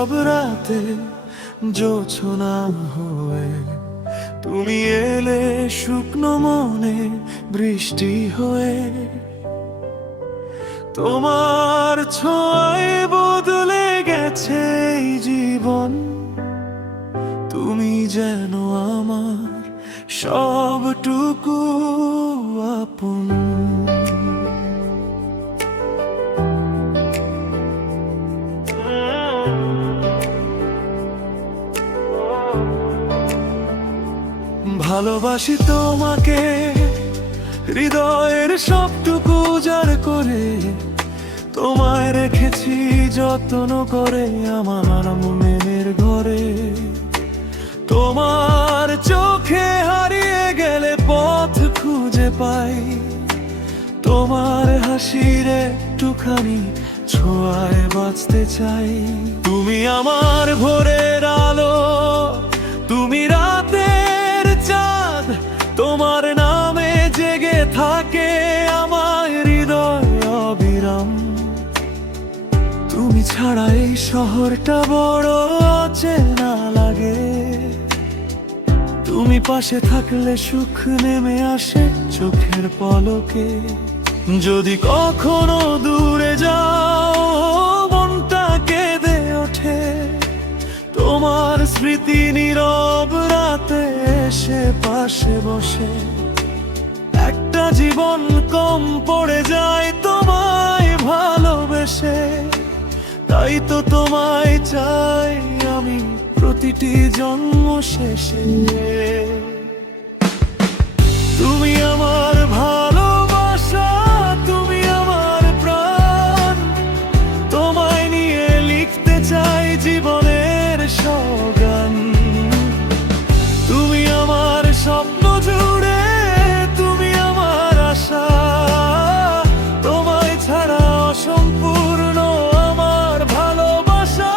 নীরব রাতে জোছনা হয়ে, তুমি এলে শুকনো মনে বৃষ্টি হয়ে। তোমার ছোঁয়ায় বদলে গেছে এই জীবন, তুমি যেন আমার সবটুকু আপন। ভালোবাসি তোমাকে হৃদয়ের সবটুকু উজাড় করে, তোমায় রেখেছি যত্ন করে আমার মনের ঘরে। তোমার চোখে হারিয়ে গেলে পথ খুঁজে পাই, তোমার হাসির একটুখানি ছোঁয়ায় বাঁচতে চাই। তুমি আমার ভোরের আলো, তুমি রাতের চাঁদ, তোমার নামে জেগে থাকে আমার হৃদয় অবিরাম। তুমি ছাড়া এই শহরটা বড় অচেনা লাগে, তুমি পাশে থাকলে সুখ নেমে আসে চোখের পলকে। যদি কখনো দূরে যাও মনটা কেঁদে ওঠে, তোমার স্মৃতি নীরব রাতে এসে পাশে বসে। একটা জীবন কম পড়ে যায় তোমায় ভালোবেসে, তাই তো তোমায় চাই আমি প্রতিটি জন্ম শেষে। তুমি আমার ভালোবাসা, তুমি আমার প্রাণ, তোমায় নিয়ে লিখতে চাই জীবনের সব গান। তুমি আমার স্বপ্ন জুড়ে, তুমি আমার আশা, তোমায় ছাড়া অসম্পূর্ণ আমার ভালোবাসা।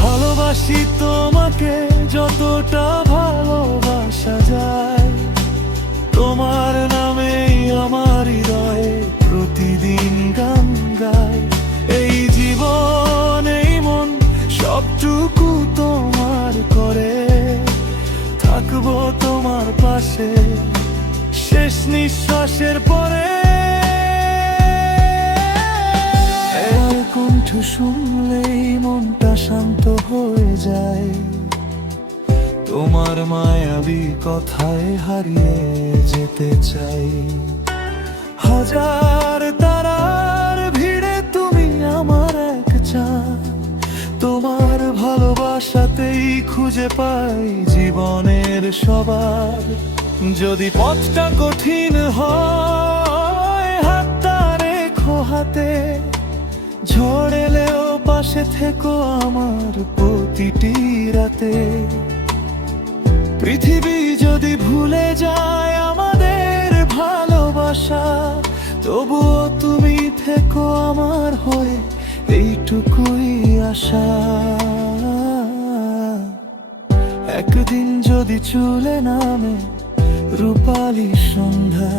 ভালোবাসি তোমাকে যতটা ভালোবাসা যায়, তোমার নামেই আমার হৃদয়ে প্রতিদিন গান গায়। এই জীবন এই মন সবটুকু তোমার করে, থাকবো তোমার পাশে শেষ নিঃশ্বাসের পরে। এর কণ্ঠ শুনলেই মনটা শান্ত হয়ে যায়, তোমার মায়াবী কথায় হারিয়ে যেতে চাই। হাজার তারার ভিড়ে তুমি আমার এক চাঁদ, তোমার ভালোবাসাতেই খুঁজে পাই জীবনের সবার। যদি পথটা কঠিন হয় হাতটা রেখো হাতে, ঝড় এলেও পাশে থেকো আমার প্রতিটি রাতে। পৃথিবী যদি ভুলে যায় আমাদের ভালোবাসা, তবুও তুমি থেকো আমার হয়ে এইটুকুই আশা। একদিন যদি চলে নামে রূপালী সন্ধ্যা,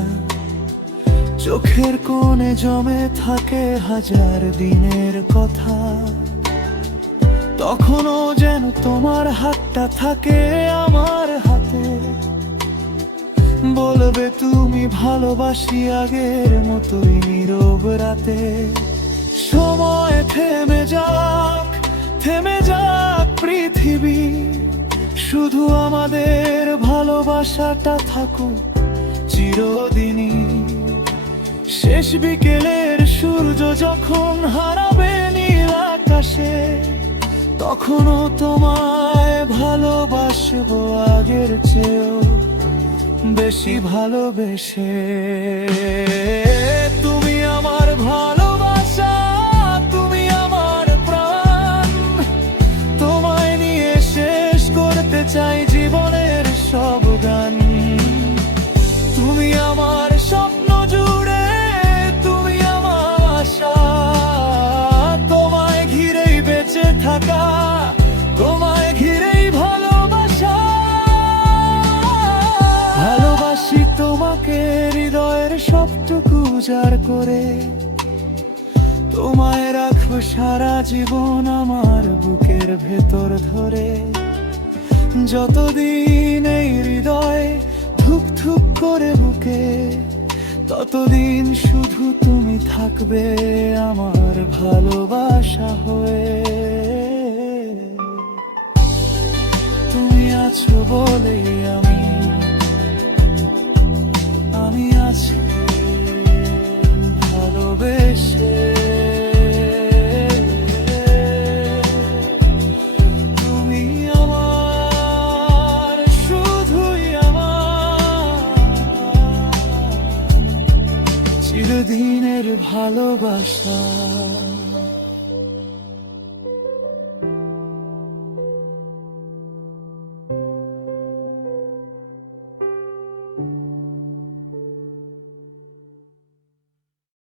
চোখের কোণে জমে থাকে হাজার দিনের কথা, তখনও যেন তোমার হাতটা থাকে আমার হাতে। বলবে তুমি ভালোবাসি আগের মতোই নীরব রাতে। সময় থেমে যাক পৃথিবী, শুধু আমাদের ভালোবাসাটা থাকুক চিরদিনই। শেষ বিকেলের সূর্য যখন হারাবে নীল আকাশে, তখনও তোমায় ভালোবাসবো আগের চেয়েও বেশি ভালোবেসে। তুমি আমার ভালোবাসা, তুমি আমার প্রাণ, তোমায় নিয়ে শেষ করতে চাই জীবনের সব গান। তুমি আমার স্বপ্ন জুড়ে, তুমি আমার আশা, তোমায় ঘিরেই বেঁচে থাকা, তোমায় ঘিরেই ভালোবাসা। ভালোবাসি তোমাকে হৃদয়ের সবটুকু উজাড় করে, তোমায় রাখবো সারা জীবন আমার বুকের ভেতর ধরে, যতদিন এই হৃদয় ধুক ধুক করে বুকে, ততদিন শুধু তুমি থাকবে আমার ভালোবাসা হয়ে। তুমি আছো বলে আমি আছি ভালোবেসে। তুমি আমার, শুধুই আমার, চিরদিনের ভালোবাসা।